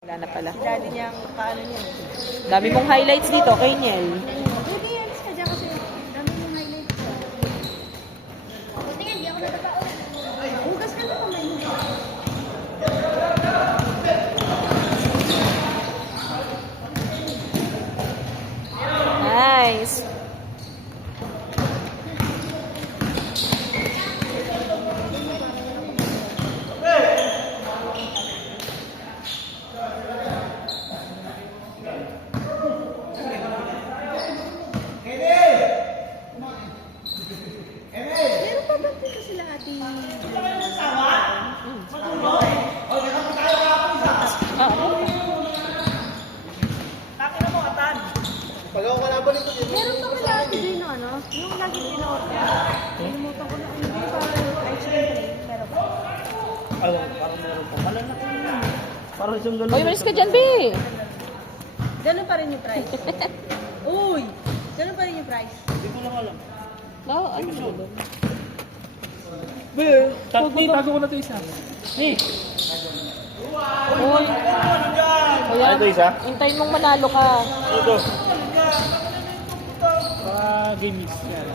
Wala na pala. Si daddy niya, kaano niya. Dami mong highlights dito, kay Niel. Pwede yan, ka dyan kasi dami mong highlights. Tingnan, di ako natatao. Hugas ka na kamay mo. Nice. Meron pa ba dito sila ate? Meron pa kala ate din ano? Yung lagi in-order. Nilimutan ko na yung ice cream tray. Meron pa. Parang meron pa. Malalaki yun. Parang isang ganun. Uy, malis ka dyan, be. Ganun pa rin yung price. Uy! Ganun pa rin yung price. Hindi ko lang alam. No, ano ba? Be, tago ko na ito isa. Ni! Uy. Kaya, Ito isa? hintayin mong manalo ka. Ito. Games yan.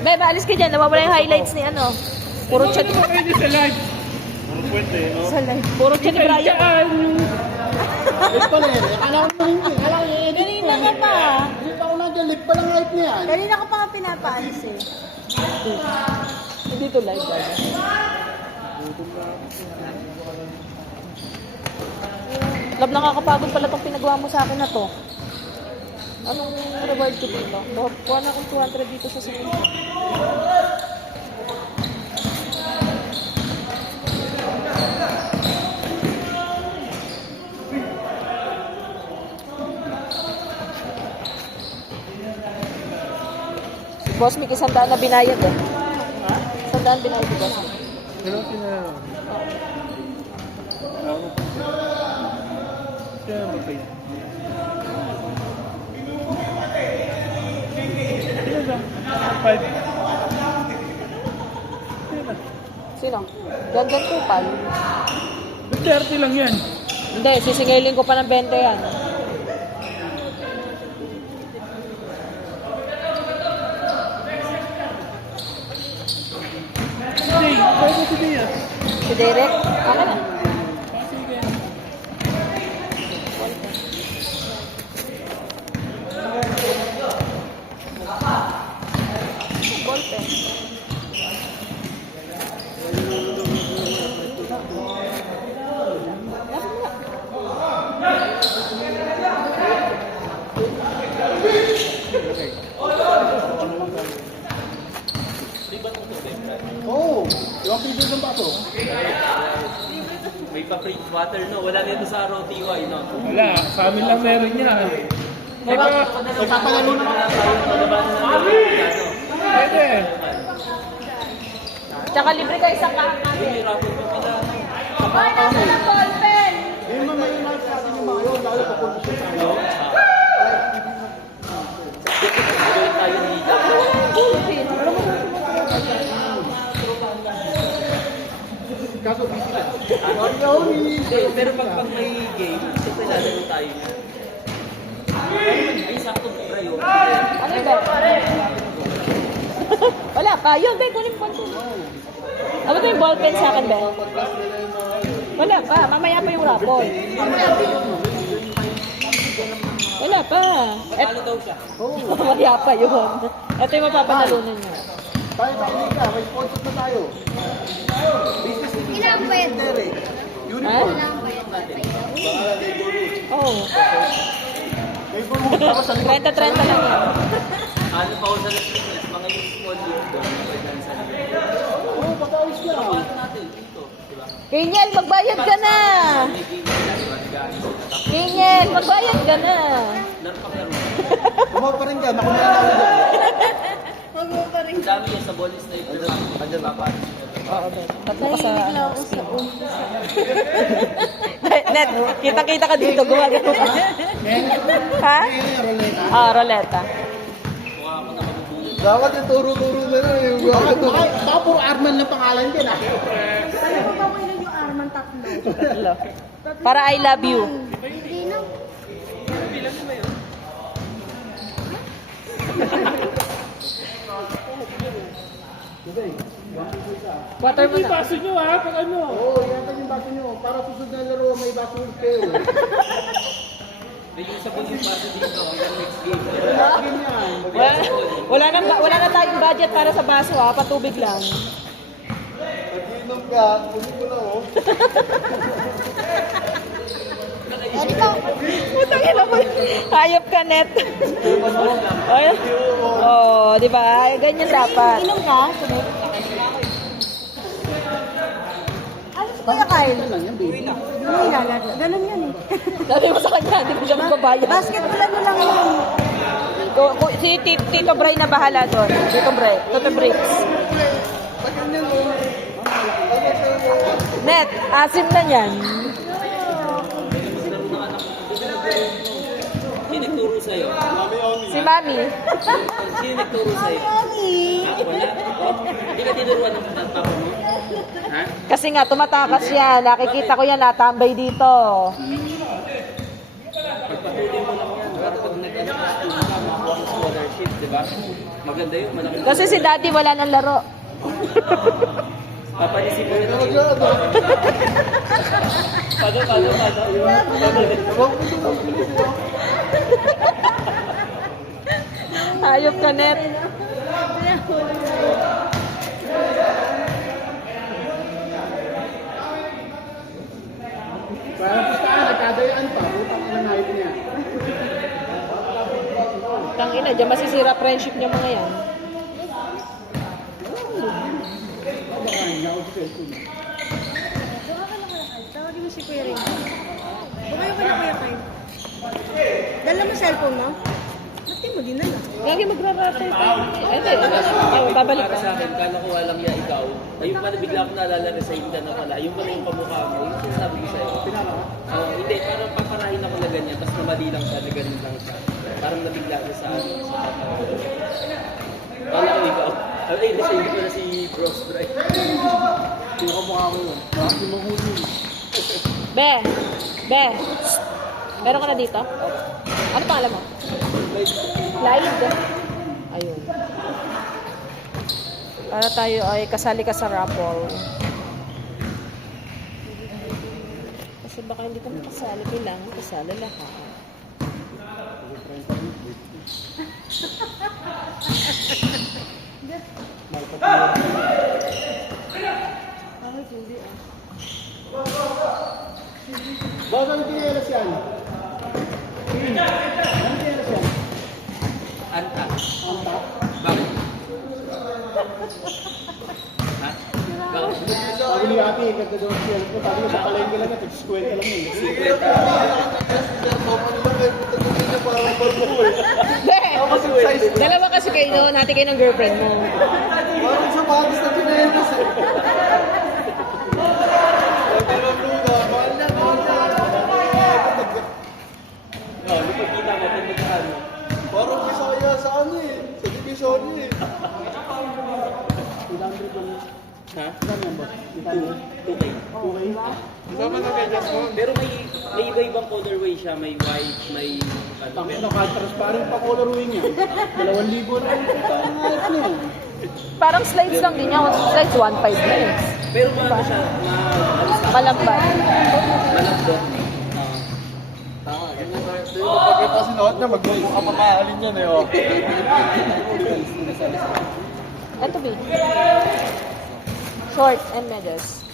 Be, maalis ka dyan. Nawawala yung highlights ni ano. Puro chat. Pwede sa live. Puro pwede, no? Sa live. Puro chat ni Brian. Live pa rin. Akala ko na hindi. Akala ko i-edit ko. Kanina ka pa. Hindi pa ako nandiyan. Live pa lang live na yan. Kanina ka pa nga pinapaalis eh. Hindi to live, guys. Lab, nakakapagod pala itong pinagawa mo sa akin na to. Anong reward ko dito? Kuha na akong 200 dito sa simento. Si Boss Mick, 100 na binayad eh. Ha? 100 binayad si Boss Mick. Ganun sinaraw. Ako. Siya magpay. Sino ba? 5. Sino ba? Sino? Gandang kupal. 30 lang yan. Hindi, sisingilin ko pa ng 20 yan. Hindi, pwede si Dia. Si Derek, ako na. Sige. Ballpen. Oo. Yung pibig ng bato. May pa-free water, no? Wala dito sa ROTY, no? Wala, sa amin lang meron yan. Magpapalalo na ako. Pwede. Tsaka libre ka isang kakakit. May raffle pa pila. Nasa ng ballpen! Yung mga may live sa atin yung mga yun. Lalo pa kung gusto tayo. Gawin tayo ni Ballpen. Kaso busy na. Pero pag may game, siyempre lalaro tayo. Ay, sakto kayo. Ano ba? Wala pa. Yun, be, kunin mo. Ano ba yung ballpen sa akin, be? Wala pa. Mamaya pa yung rapol. Wala pa. Paano daw siya? Mamaya pa yun. Ito yung mapapanalunan niya. Tayo ka. May sponsor na tayo. Business ni Ilang ba yan? Ha? Ilang ba yan? Oo. May gulong tapos sa likod. 30-30 lang yan. Ano pa ako sa last business? Mga yung small league doon. Sa Oo, pag-awis na. Paano natin dito? Diba? Kinyel, magbayad ka na! May game na, diba? Guys, tapos Kinyel, magbayad ka na! laro pa laro. Tumaw pa rin ka. Naku na lang ako doon. Huwag mo pa rin. Ang dami yan sa ball sniper. Andiyan ba? Oo, be. Tatlo ka sa... Nahilig lang ako sa umpisa. Net, kita-kita ka dito, gumagano ka. Ha? Roleta. Ah, roleta. Mukha ako nakabubulot. Dapat yung turo-turo na lang yung baka puro Arman lang pangalan din ah. Alam mo ba kailan yung Arman tatlo? Hello. Para I love you. Hindi na. Water mo Yung na. baso nyo ha, pag ano. Oo, ingatan yung baso nyo. Para susunod na laro, may baso ulit kayo. May usapin yung baso dito hanggang next game. Game yan. Wala na tayong budget para sa baso ha, patubig lang. Pag-inom ka, kunin ko na oh. Pwede ba? Putang ina mo. Hayop ka, net. Ay. Oh, di ba? Ganyan dapat. Inom ka? Sunod. Ano si Kuya Kyle? Ano lang yan, baby? Hindi lalat. Ganun yan eh. Sabi mo sa kanya, hindi mo siya magbabayad. Basketballan mo lang yun. Si Tito Bray na bahala doon. Tito Bray. Tito Bricks. Net, asim na yan. Sino nagturo sa'yo? Si Mami. Sino nagturo sa'yo? Ako wala. Hindi ka tinuruan ng papa mo? Ha? Kasi nga, tumatakas yan. Nakikita ko yan, natambay dito. Pagpatuloy mo lang yan. Para pag nag-ano ka student ka, makakuha ng scholarship, di ba? Maganda yun, malaki. Kasi si Daddy wala ng laro. Papanisip mo yun. Paano? Hayop ka, Net. Para pustahan, nagkadayaan pa. Utang na hype niya. Tangina, dyan masisira friendship niya mga yan. Tawagin mo si Kuya Rin. Bukayo ka na Kuya Kyle. Dala mo cellphone mo? Ba't di mo dinala? Lagi magrarate. Babalik Para ka. sa akin, kala ko walang ya ikaw. Ayun pala, bigla ako naalala na sa inda na pala. Yung pala yung pamukha mo, yung sinasabi ko sa'yo. Pinala ka? Hindi, parang paparahin ako na ganyan, tapos namali lang siya, na ganun lang siya. Parang nabigla siya sa ano, sa papa ko. Kala ko ikaw. Ay, nasa hindi ko na si Bros Dry. Sino ka mukha mo yun? Bakit mo huli? Be! Be! Psst. Meron ka na dito? Ano pangalan mo? Clyde. Ayun. Para tayo ay kasali ka sa raffle. Kasi baka hindi ka makasali. Kailangan kasali lahat. Bakit ang tinelas yan? Ano tinelas yan? Anta. Anta? Bakit? Ha? Bakit? Sabi ni ate, nagdadawag siya ko. Sabi ko sa palengke lang, nag-square lang yun. Be! Dalawa kasi kayo noon. Hati kayo ng girlfriend mo. Parang sa patis na tinelas eh. Oh, hindi ko kita mo, kung magkaan mo. Parang Bisaya sa ano eh. Sa division eh. 200 lang. Ha? Saan yan ba? 2K. Okay? Kasama na kay Jasmine. Pero may iba-ibang colorway siya. May white, may ano. Tangin na transparent pa color wing yan. 2,000 lang yung puta ang hype niya. Parang slides lang din yan. Slides 1.5 na eh. Pero ano siya, Malamban. malambot. Tama, ganyan tayo. Hindi mo pagkita si Noot na mag-voice ka mamahalin yan eh. Oh. Ito, B. Short and medias.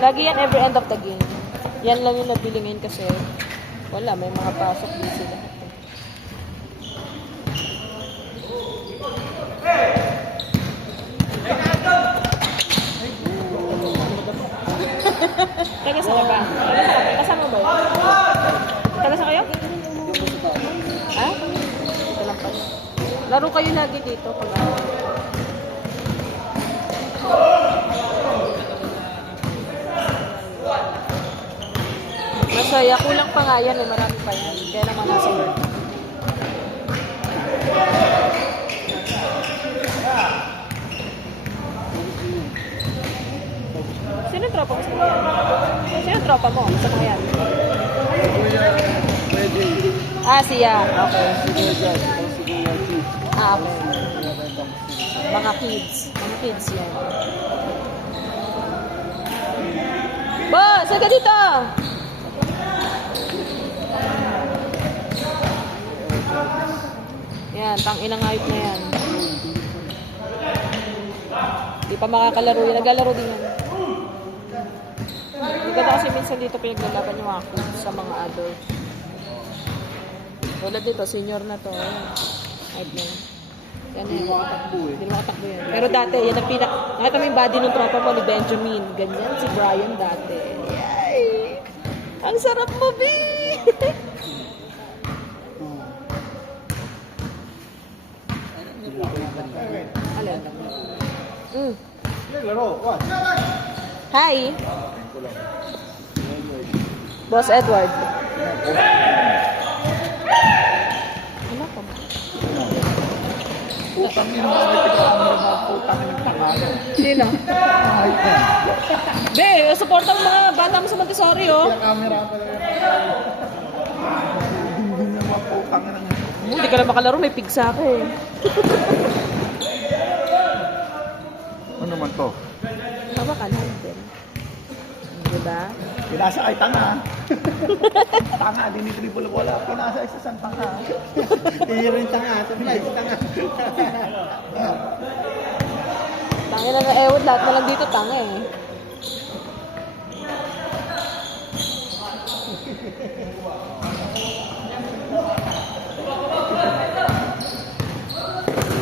Lagi yan every end of the game. Yan lang yung nabili ngayon kasi wala, may mga pasok busy lahat. Taga sa ba? Kasama ba yun? Taga sa kayo? Ha? Ito lang pala. Laro kayo lagi dito pag masaya. Kulang pa nga yan eh. Marami pa yan. Kaya naman nasa work. Sino tropa mo sa mga yan? Sino tropa mo sa mga yan? Pwede. Ah, siya. Okay. Sige dyan. Sige yan. Ah, okay. Mga kids. Mga kids yan. Boss, saan ka dito? Yan, tang-inang hayop na yan. Di pa makakalaro yan. Naglalaro din yan. Hindi ka kasi minsan dito pinaglalaban yung mga kids sa mga adult. Tulad dito, senior na to. Ayan. Hayop na yan. Yan eh. Hindi makatakbo yan. Pero dati, yan ang nakita mo yung body ng tropa mo ni Benjamin. Ganyan si Brian dati. Yay! Ang sarap mo, B! Alin? Laro. What? Hi! Boss Edward. Ano pa ba? Putang ina mo. May pinaka-camera na putang ina ng pangalan. Sino? Ay, yan. Be, support ang mga bata mo sa Montessori, oh. Yung camera pala yan. Hindi niya maputang ina niya. Hindi ka na makalaro, may pigsa ka eh. Ano naman to? Tama ka lang din. Diba? Pinasa ay tanga. Tanga, dinitribol ko wala. Pinasa ay isang tanga. Hindi rin tanga. Sabi na, isang tanga. Tangin na na ewad, lahat na lang dito tanga eh.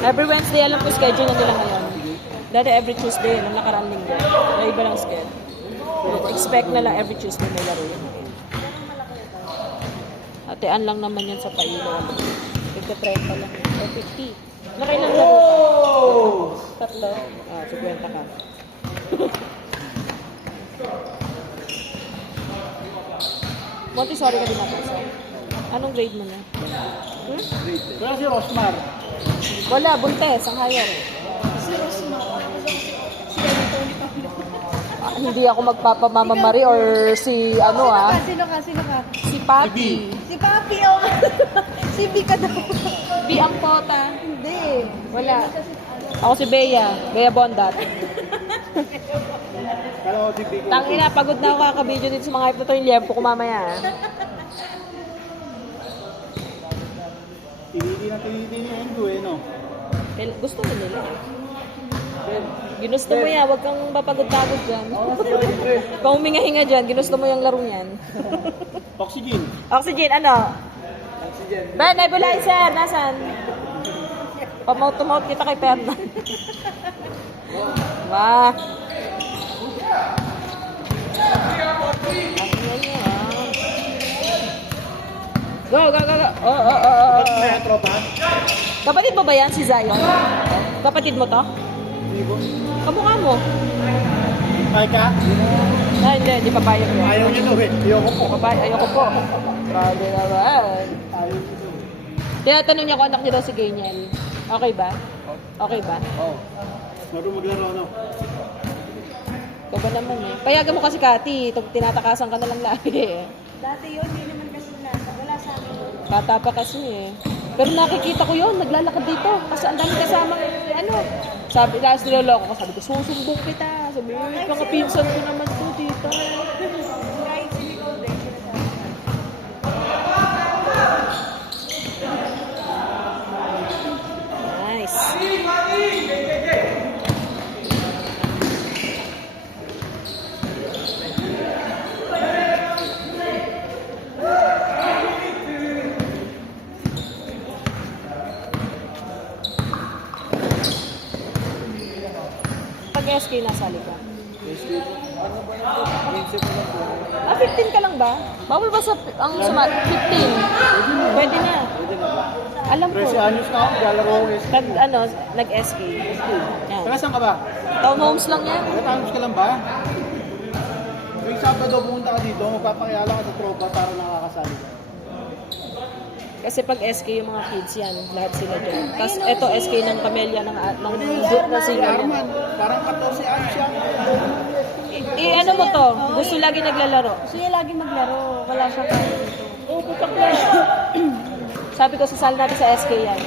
Every Wednesday, alam ko schedule na nila ngayon. Dati every Tuesday, nung nakaraang linggo. May iba lang schedule. Expect na lang every Tuesday may laro yun. Atean lang naman yan sa Pailo. Tigka-30 lang. O 50. Nakailan laro ka? Tatlo. Ah, 50 ka. Montessori ka din ako. Anong grade mo na? Kaya si Osmar. Wala, buntes. Ang higher. Hindi ako magpapamamamari or si ano Sino ka? si Papi. Si Papi, oh. Si Bika daw. B ang pota. Hindi. Wala. Ako si Bea. Bea Bondat. Kala ko si Biko. Tangina, pagod na ako kakabidyo dito sa mga hype na to yung liempo ko mamaya. Tiniti niya yung do eh, no? Gusto mo nila. Ginusto mo yan, huwag kang mapagod-pagod dyan. Kung huminga-hinga dyan, ginusto mo yung laro niyan. Oxygen. Oxygen, ano? Ben, nebulizer, nasan? Pamouth-to-mouth kita kay Perna. Wah. Go, go, go, go. Oh. May tropa? Kapatid mo ba yan, si Zion? Kapatid mo to? Kamukha mo. Ay ka? Ah, hindi papayag yun. Ayaw niya to eh. Ayoko po. Ayoko po. Grabe naman. Ayaw niya to. Tinatanong niya kung anak niya daw si Gaynel. Okay ba? Okay ba? Oo. Marunong maglaro, no? Ikaw ba naman eh? Payagan mo kasi Kati. Tinatakasan ka na lang lagi eh. Dati yun, hindi naman kasi wala sa amin. Bata pa kasi eh. Pero nakikita ko yun, naglalakad dito. Kasi ang dami kasama ano. Sabi, last niloloko ko, sabi ko, susumbong kita. Sabi ko, mga pinsan ko naman to dito. Kahit si Nicole din. Nice. Pag SK nasali ka? Ano ba yung prinsip mo lang po? Ah, 15 ka lang ba? Bawal ba sa 15? Pwede na. Alam ko. 13 anyos na ako, galaro ko eh. Nag-SK. Yan. Taga saan ka ba? Townhomes lang yan. Taga Tangos ka lang ba? Yung Sabado pumunta ka dito, magpapakilala ka sa tropa para nakakasali ka. Kasi pag SK yung mga kids yan, lahat sila dyan. Tapos ito SK ng Camellia ng na senior yan. Arman, parang 14 anyos siya. ano mo to? Gusto lagi naglalaro. Gusto niya lagi maglaro. Wala siya kaya dito. Oo, putak na. Sabi ko, sasali natin sa SK yan.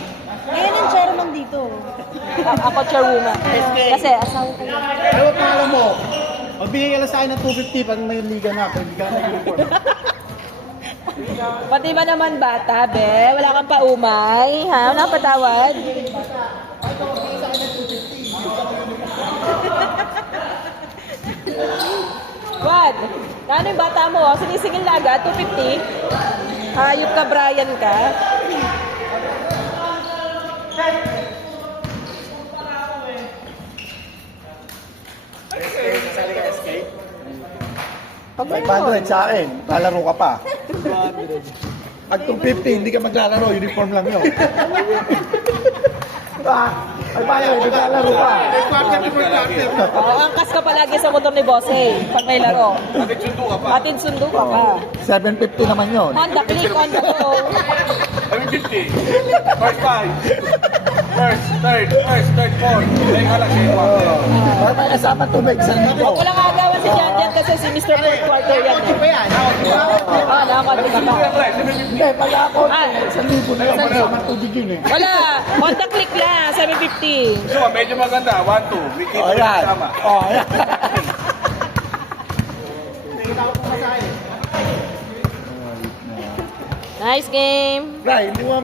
Ngayon yung chairman dito. Ako chairwoman. Kasi asawa ko yan. Ano pangalan mo? Magbigay ka lang sa akin ng 250 pag may liga na. Pag hindi ka na uniform. Pati ba naman bata, be? Wala kang paumay? Ha? Wala kang patawad? Wag! Ano yung bata mo? Sinisingil na agad? 250? Hayop ka, Brian ka? Pag 500 sa akin. Lalaro ka pa. Pag 250, hindi ka maglalaro. Uniform lang yun. Diba? Ay, paano? Naglalaro ka. Angkas ka palagi sa motor ni Boss pag may laro. Atid sundo ka pa. 750 naman yun. Honda, click on the go. 750. First five. First, third, fourth. Ngayon ka lang, shade one. Para may kasama tubig sa nito. Walang agawan si Jan Jan kasi si Mr. Fourth Quarter yan. Nakakonti ka pa. Hindi, pag ako, Ah. 1,000 na lang. Kasama tubig yun eh. Wala. Honda click lang. 750. So, medyo maganda. 1, 2. May Oh, yan. kasama. Oh, yan. Nice game. Right, hindi mo